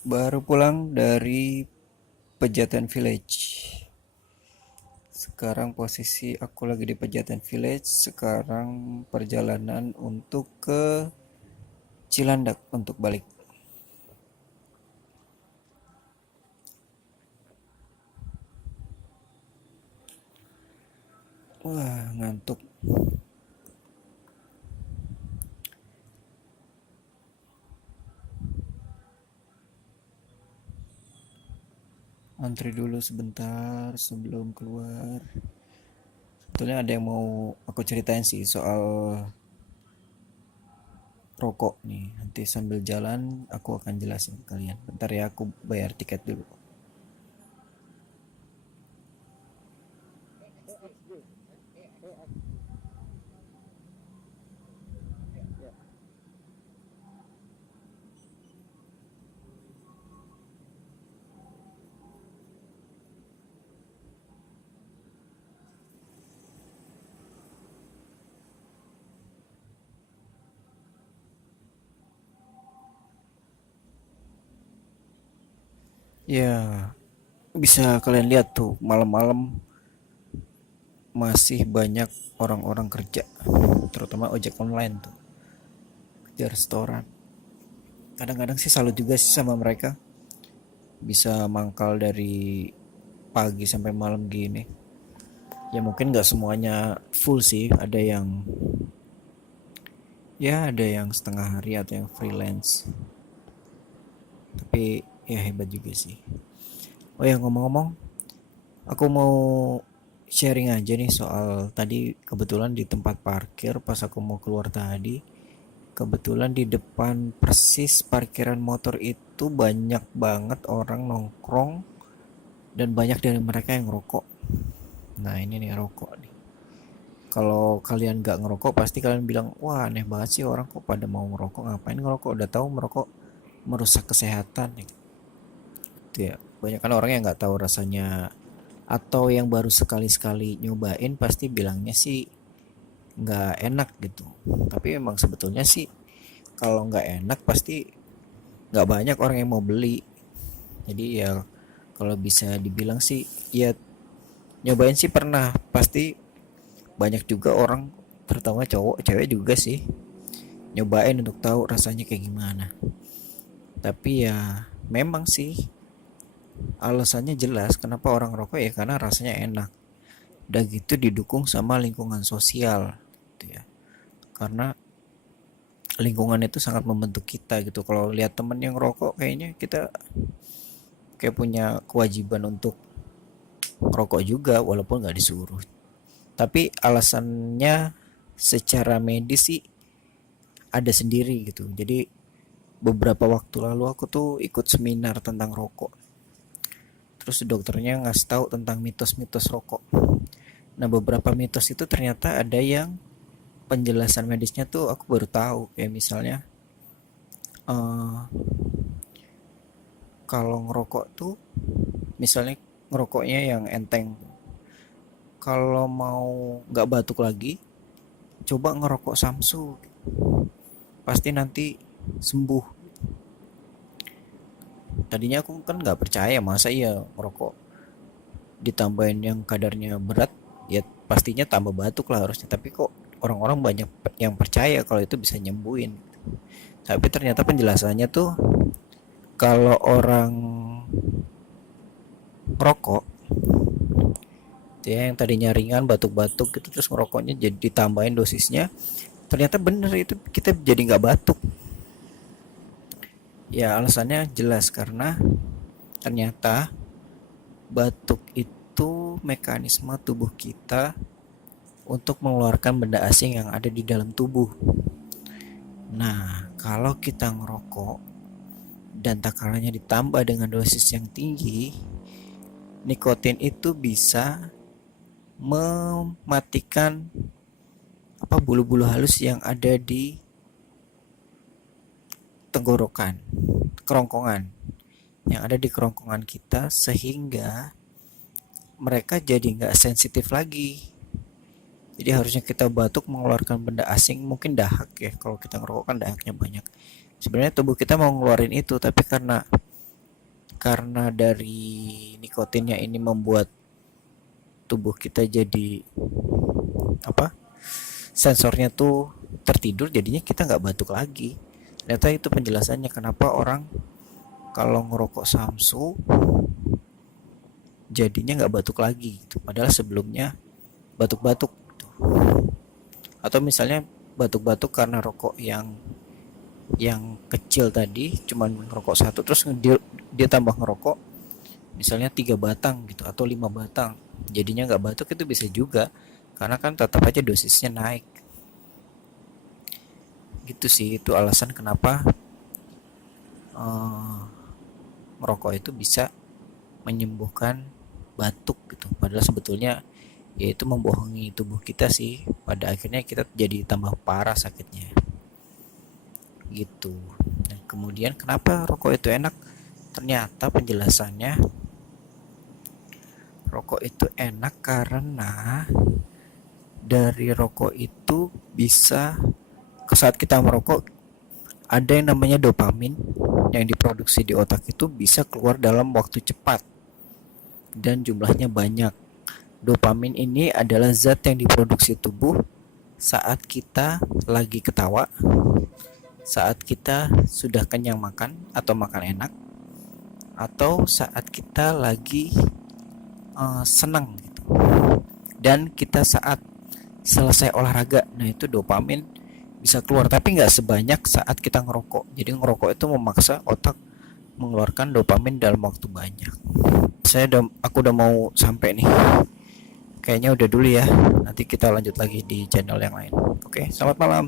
Baru pulang dari Pejaten Village. Sekarang posisi aku lagi di Pejaten Village. Sekarang perjalanan untuk ke Cilandak untuk balik. Wah, ngantuk. Antri dulu sebentar sebelum keluar. Sebetulnya ada yang mau aku ceritain sih soal rokok nih. Nanti sambil jalan aku akan jelasin ke kalian. Bentar ya, aku bayar tiket dulu. Ya, bisa kalian lihat tuh malam-malam masih banyak orang-orang kerja, terutama ojek online tuh di restoran. Kadang-kadang sih salut juga sih sama mereka, bisa mangkal dari pagi sampai malam gini. Ya mungkin nggak semuanya full sih, ada yang setengah hari atau yang freelance. Tapi ya hebat juga sih. Oh ya, ngomong-ngomong, aku mau sharing aja nih soal tadi. Kebetulan di tempat parkir pas aku mau keluar tadi, kebetulan di depan persis parkiran motor itu banyak banget orang nongkrong, dan banyak dari mereka yang ngerokok. Nah ini nih rokok nih. Kalau kalian nggak ngerokok pasti kalian bilang, wah aneh banget sih orang kok pada mau ngerokok, ngapain ngerokok, udah tahu merokok merusak kesehatan gitu ya. Banyak kan orang yang nggak tahu rasanya, atau yang baru sekali-sekali nyobain pasti bilangnya sih nggak enak gitu. Tapi emang sebetulnya sih kalau nggak enak pasti nggak banyak orang yang mau beli. Jadi ya kalau bisa dibilang sih ya nyobain sih pernah, pasti banyak juga orang, terutama cowok cewek juga sih, nyobain untuk tahu rasanya kayak gimana. Tapi ya memang sih alasannya jelas kenapa orang rokok, ya karena rasanya enak. Udah gitu didukung sama lingkungan sosial gitu ya. Karena lingkungan itu sangat membentuk kita gitu. Kalau lihat temen yang rokok, kayaknya kita kayak punya kewajiban untuk rokok juga walaupun nggak disuruh. Tapi alasannya secara medis sih ada sendiri gitu. Jadi beberapa waktu lalu aku tuh ikut seminar tentang rokok. Terus dokternya ngasih tahu tentang mitos-mitos rokok. Nah beberapa mitos itu ternyata ada yang penjelasan medisnya tuh aku baru tahu. Kayak misalnya eh kalau ngerokok tuh, misalnya ngerokoknya yang enteng, kalau mau nggak batuk lagi coba ngerokok samsu, pasti nanti sembuh. Tadinya aku kan nggak percaya, masa iya ngerokok ditambahin yang kadarnya berat, ya pastinya tambah batuk lah harusnya. Tapi kok orang-orang banyak yang percaya kalau itu bisa nyembuhin. Tapi ternyata penjelasannya tuh kalau orang rokok ya yang tadinya ringan batuk-batuk gitu, terus ngerokoknya jadi ditambahin dosisnya, ternyata bener itu kita jadi nggak batuk. Ya alasannya jelas karena ternyata batuk itu mekanisme tubuh kita untuk mengeluarkan benda asing yang ada di dalam tubuh. Nah, kalau kita ngerokok dan takarannya ditambah dengan dosis yang tinggi, nikotin itu bisa mematikan bulu-bulu halus yang ada di tenggorokan, kerongkongan, yang ada di kerongkongan kita, sehingga mereka jadi nggak sensitif lagi. Jadi harusnya kita batuk mengeluarkan benda asing, mungkin dahak ya, kalau kita ngerokok kan dahaknya banyak. Sebenarnya tubuh kita mau ngeluarin itu, tapi karena karena dari nikotinnya ini membuat tubuh kita jadi apa, sensornya tuh tertidur, jadinya kita nggak batuk lagi. Ternyata itu penjelasannya kenapa orang kalau ngerokok samsu jadinya nggak batuk lagi gitu. Padahal sebelumnya batuk-batuk gitu. Atau misalnya batuk-batuk karena rokok yang kecil tadi, cuman ngerokok satu, terus dia tambah ngerokok misalnya 3 batang gitu atau 5 batang, jadinya nggak batuk, itu bisa juga karena kan tetap aja dosisnya naik. Gitu sih, itu alasan kenapa eh, merokok itu bisa menyembuhkan batuk gitu. Padahal sebetulnya yaitu membohongi tubuh kita sih. Pada akhirnya kita jadi tambah parah sakitnya. Gitu. Dan kemudian kenapa rokok itu enak? Ternyata penjelasannya rokok itu enak karena dari rokok itu bisa, saat kita merokok ada yang namanya dopamin yang diproduksi di otak itu bisa keluar dalam waktu cepat dan jumlahnya banyak. Dopamin ini adalah zat yang diproduksi tubuh saat kita lagi ketawa, saat kita sudah kenyang makan atau makan enak, atau saat kita lagi senang gitu. Dan kita saat selesai olahraga, nah itu dopamin bisa keluar, tapi nggak sebanyak saat kita ngerokok. Jadi ngerokok itu memaksa otak mengeluarkan dopamin dalam waktu banyak. Aku udah mau sampai nih. Kayaknya udah dulu ya. Nanti kita lanjut lagi di channel yang lain. Oke, selamat malam.